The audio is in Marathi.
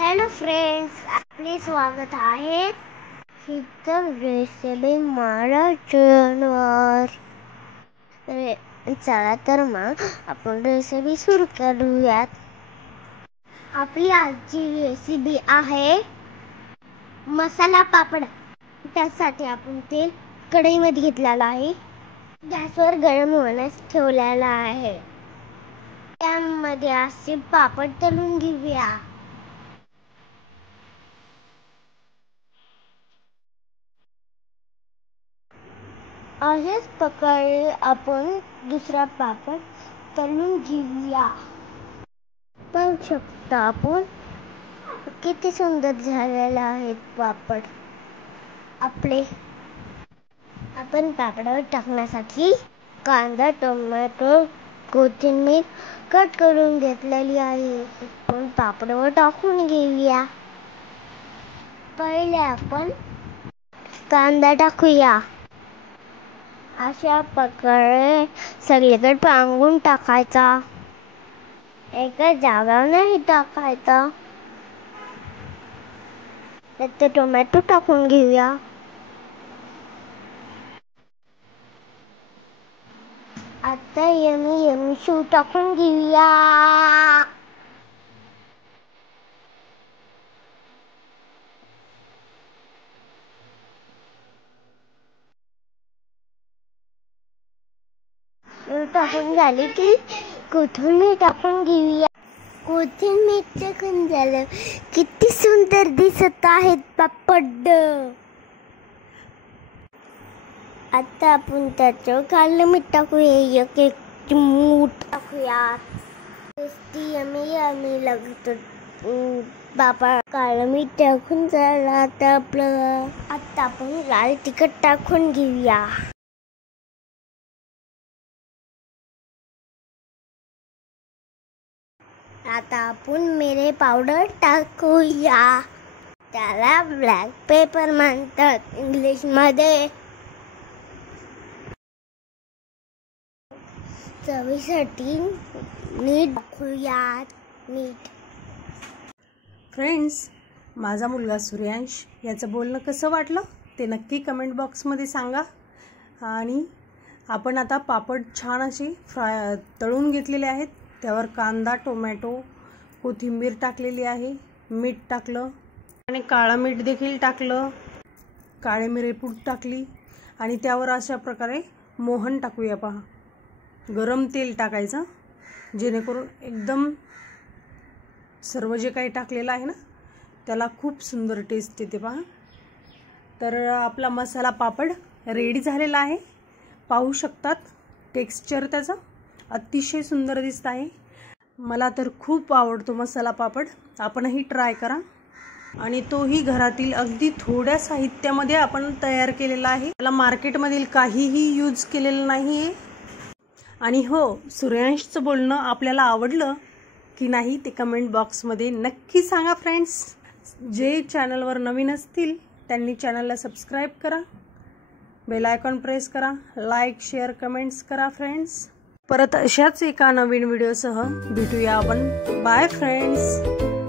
हॅलो फ्रेंड्स, आपले स्वागत आहे शीतल रेसिपी माझ्या चॅनलवर। चला तर मग आपण रेसिपी सुरू करूयात। आपली आजची रेसिपी आहे मसाला पापड। त्यासाठी आपण तेल कढईमध्ये घेतलेला आहे, गॅसवर गरम होण्यास ठेवलेला आहे। त्यामध्ये असे पापड तळून घेऊया। असेच प्रकारे आपण दुसरा पापड तळून घेऊया। पाहू शकता आपण किती सुंदर झालेले आहेत पापड आपले। आपण पापडावर टाकण्यासाठी कांदा, टोमॅटो, कोथिंबीर कट करून घेतलेली आहे। आपण पापडावर टाकून घेऊया। पहिले आपण कांदा टाकूया। अशा प्रकारे सगळीकडे पांगून टाकायचा, एका जागावर नाही टाकायचा। त्यात टोमॅटो टाकून घेऊया। आता यमी शू टाकून घेऊया। टाकून झाली की कोथिंबीर टाकून घेऊया। कोथिंबीर टाकून झालं किती सुंदर दिसत आहेत पापड। आता आपण त्याच्यावर काळं मीठ टाकूया, एक चिमूट टाकूया। टेस्टी यमी लागतं पापड। काळं मीठ टाकून झालं आता आपलं। आता आपण लाल तिखट टाकून घेऊया। आता आपण मिरे पावडर टाकूया। त्याला ब्लॅक पेपर म्हणतात इंग्लिश मध्ये। चवीसाठी मीठ टाकूया। फ्रेंड्स, माझा मुलगा सूर्यांश याचं बोलणं कसं वाटलं ते नक्की कमेंट बॉक्समध्ये सांगा। आणि आपण आता पापड छान असे तळून घेतलेले आहेत। त्यावर कांदा, टोमॅटो, कोथिंबीर टाकलेली आहे, मीठ टाकलं आणि काळं मीठ देखील टाकलं, काळे मिरेपूड टाकली आणि त्यावर अशा प्रकारे मोहन टाकूया। पहा, गरम तेल टाकायचं जेणेकरून एकदम सर्व जे काही टाकलेलं आहे ना त्याला खूप सुंदर टेस्ट येते। पहा, तर आपला मसाला पापड रेडी झालेला आहे। पाहू शकतात टेक्स्चर त्याचं अतिशय सुंदर दिसत आहे। मला तर खूप आवडतो मसाला पापड, आपणही ट्राय करा। आणि तोही घरातील अगदी थोड्या साहित्यामध्ये आपण तयार केलेला आहे। त्याला मार्केटमधील काहीही यूज केलेलं नाही आहे। आणि हो, सूर्यांशचं बोलणं आपल्याला आवडलं की नाही ते कमेंट बॉक्समध्ये नक्की सांगा। फ्रेंड्स, जे चॅनलवर नवीन असतील त्यांनी चॅनलला सबस्क्राईब करा, बेल आयकॉन प्रेस करा, लाईक, शेअर, कमेंट्स करा। फ्रेंड्स, परत अशाच एका नवीन व्हिडिओसह भेटूया आपण। Bye friends.